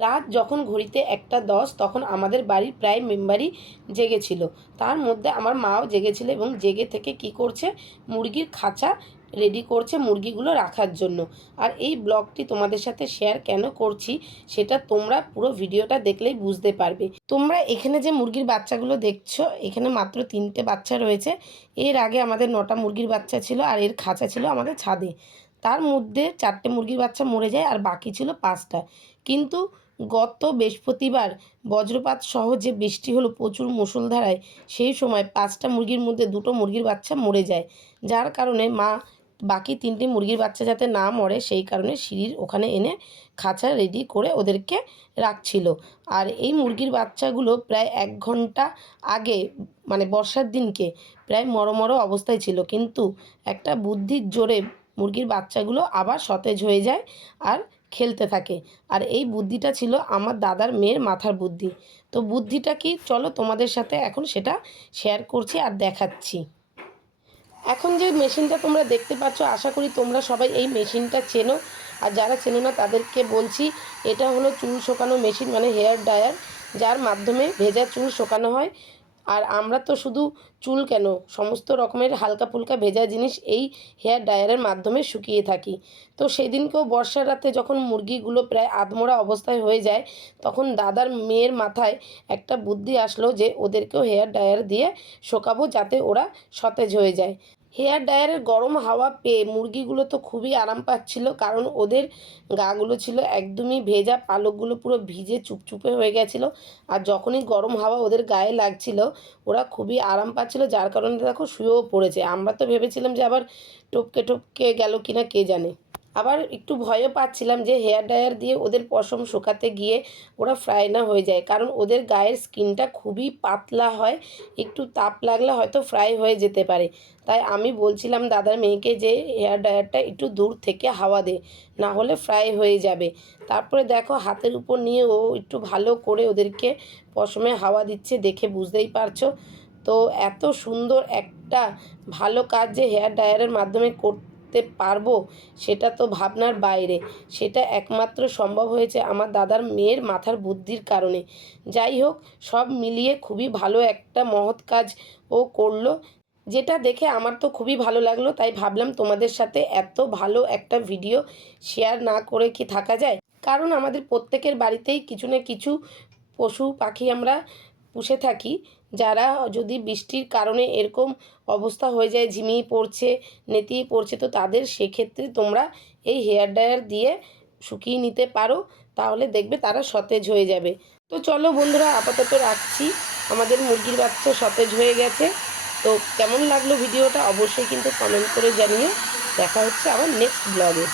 রাত যখন ঘড়িতে একটা দশ, তখন আমাদের বাড়ির প্রায় মেম্বারই জেগেছিল। তার মধ্যে আমার মাও জেগেছিল এবং জেগে থেকে কি করছে? মুরগির খাঁচা রেডি করছে মুরগিগুলো রাখার জন্য। আর এই ব্লগটি তোমাদের সাথে শেয়ার কেন করছি, সেটা তোমরা পুরো ভিডিওটা দেখলেই বুঝতে পারবে। তোমরা এখানে যে মুরগির বাচ্চাগুলো দেখছ, এখানে মাত্র তিনটে বাচ্চা রয়েছে। এর আগে আমাদের নটা মুরগির বাচ্চা ছিল আর এর খাঁচা ছিল আমাদের ছাদে। তার মধ্যে চারটে মুরগির বাচ্চা মরে যায় আর বাকি ছিল পাঁচটা। কিন্তু গত বৃহস্পতিবার বজ্রপাত সহ যে বৃষ্টি হলো প্রচুর মুষলধারায়, সেই সময় পাঁচটা মুরগির মধ্যে দুটো মুরগির বাচ্চা মরে যায়। যার কারণে মা, বাকি তিনটি মুরগির বাচ্চা যাতে না মরে, সেই কারণে সিঁড়ির ওখানে এনে খাঁচা রেডি করে ওদেরকে রাখছিল। আর এই মুরগির বাচ্চাগুলো প্রায় এক ঘণ্টা আগে মানে বর্ষার দিনকে প্রায় মরো মরো অবস্থায় ছিল। কিন্তু একটা বুদ্ধির জোরে মুরগির বাচ্চাগুলো আবার সতেজ হয়ে যায় আর খেলতে থাকে। আর এই বুদ্ধিটা ছিল আমার দাদার মেয়ের মাথার বুদ্ধি। তো বুদ্ধিটা কি? চলো তোমাদের সাথে এখন সেটা শেয়ার করছি আর দেখাচ্ছি। এখন যে মেশিনটা তোমরা দেখতে পাচ্ছ, আশা করি তোমরা সবাই এই মেশিনটা চেনো। আর যারা চেনো না, তাদেরকে বলছি, এটা হলো চুল শোকানো মেশিন মানে হেয়ার ড্রায়ার যার মাধ্যমে ভেজা চুল শোকানো হয়। আর আমরা তো শুধু চুল কেন? সমস্ত রকমের হালকা ফুলকা ভেজা জিনিস এই হেয়ার ড্রায়ারের মাধ্যমে শুকিয়ে থাকি। তো সেদিনকেও বর্ষার রাতে যখন মুরগিগুলো প্রায় আধমোড়া অবস্থায় হয়ে যায়, তখন দাদার মেয়ের মাথায় একটা বুদ্ধি আসলো যে ওদেরকেও হেয়ার ড্রায়ার দিয়ে শোকাবো যাতে ওরা সতেজ হয়ে যায়। হেয়ার ড্রায়ারের গরম হাওয়া পেয়ে মুরগিগুলো তো খুবই আরাম পাচ্ছিল, কারণ ওদের গাগুলো ছিল একদমই ভেজা, পালকগুলো পুরো ভিজে চুপচুপে হয়ে গেছিল আর যখনই গরম হাওয়া ওদের গায়ে লাগছিল, ওরা খুবই আরাম পাচ্ছিল, যার কারণে দেখো শুয়েও পড়েছে। আমরা তো ভেবেছিলাম যে আবার টপকে টপকে গেল কিনা কে জানে। আবার একটু ভয়ও পাচ্ছিলাম যে হেয়ার ড্রায়ার দিয়ে ওদের পশম শুকাতে গিয়ে ওরা ফ্রাই না হয়ে যায়। কারণ ওদের গায়ের স্কিনটা খুবই পাতলা হয়, একটু তাপ লাগলে হয়তো ফ্রাই হয়ে যেতে পারে। তাই আমি বলছিলাম দাদার মেয়েকে যে হেয়ার ড্রায়ারটা একটু দূর থেকে হাওয়া দে, না হলে ফ্রাই হয়ে যাবে। তারপরে দেখো হাতের উপর নিয়ে ও একটু ভালো করে ওদেরকে পশমে হাওয়া দিচ্ছে দেখে বুঝতেই পারছ। তো এত সুন্দর একটা ভালো কাজ যে হেয়ার ড্রায়ারের মাধ্যমে করতে পারব সেটা তো ভাবনার বাইরে। সেটা একমাত্র সম্ভব হয়েছে আমার দাদার মেয়ের মাথার বুদ্ধির কারণে। যাই হোক, সব মিলিয়ে খুবই ভালো একটা মহৎ কাজ ও করল। যেটা দেখে আমার তো খুবই ভালো লাগল, তাই ভাবলাম তোমাদের সাথে এত ভালো একটা ভিডিও শেয়ার না করে কি থাকা যায়? কারণ আমাদের প্রত্যেকের বাড়িতেই কিছু না কিছু পশু পাখি আমরা পুষে থাকি। যারা যদি বৃষ্টির কারণে এরকম অবস্থা হয়ে যায়, ঝিমিয়ে পড়ছে, নেতিয়ে পড়ছে, তো তাদের সেক্ষেত্রে তোমরা এই হেয়ার ড্রায়ার দিয়ে শুকিয়ে নিতে পারো। তাহলে দেখবে তারা সতেজ হয়ে যাবে। তো চলো বন্ধুরা, আপাতত রাখছি। আমাদের মুরগির বাচ্চা সতেজ হয়ে গেছে। তো কেমন লাগল ভিডিওটা অবশ্যই কিন্তু কমেন্ট করে জানিয়ে দেখা হচ্ছে আবার নেক্সট ব্লগে